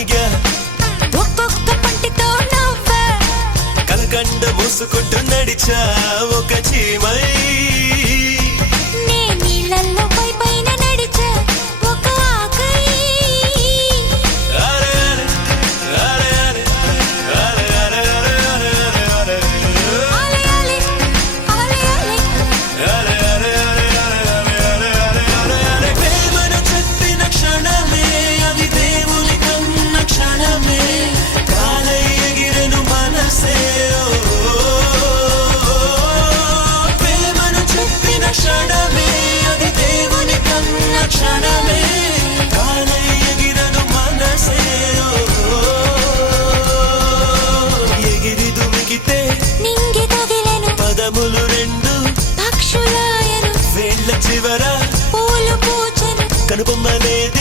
అడిగా ఒక్కొక్క పంటితో నవ్వా కలకండ మూసుకుంటూ నడిచా ఒక చీమై నే నీళ్ళల్లో పై పైన నడిచా ఒక ఆకై అరే అరే అరే అరే అరే అరే అరే అరే అరే ఆలే ఆలే ఆలే ఆలే అరే అరే అరే అరే అరే అరే ప్రేమను చెప్పిన క్షణమే అది దేవుని కన్న క్షణమే కాలై ఎగిరెను మనసే ప్రేమను చెప్పిన క్షణమే అది దేవుని కన్న క్షణమే కాలై ఎగిరెను మనసే ఎగిరి దుమికితే నింగి తగిలెను పదములు రెండు పక్షులాయను వేళ్ళ చివర పూలు పూచెను కనుబొమ్మలేది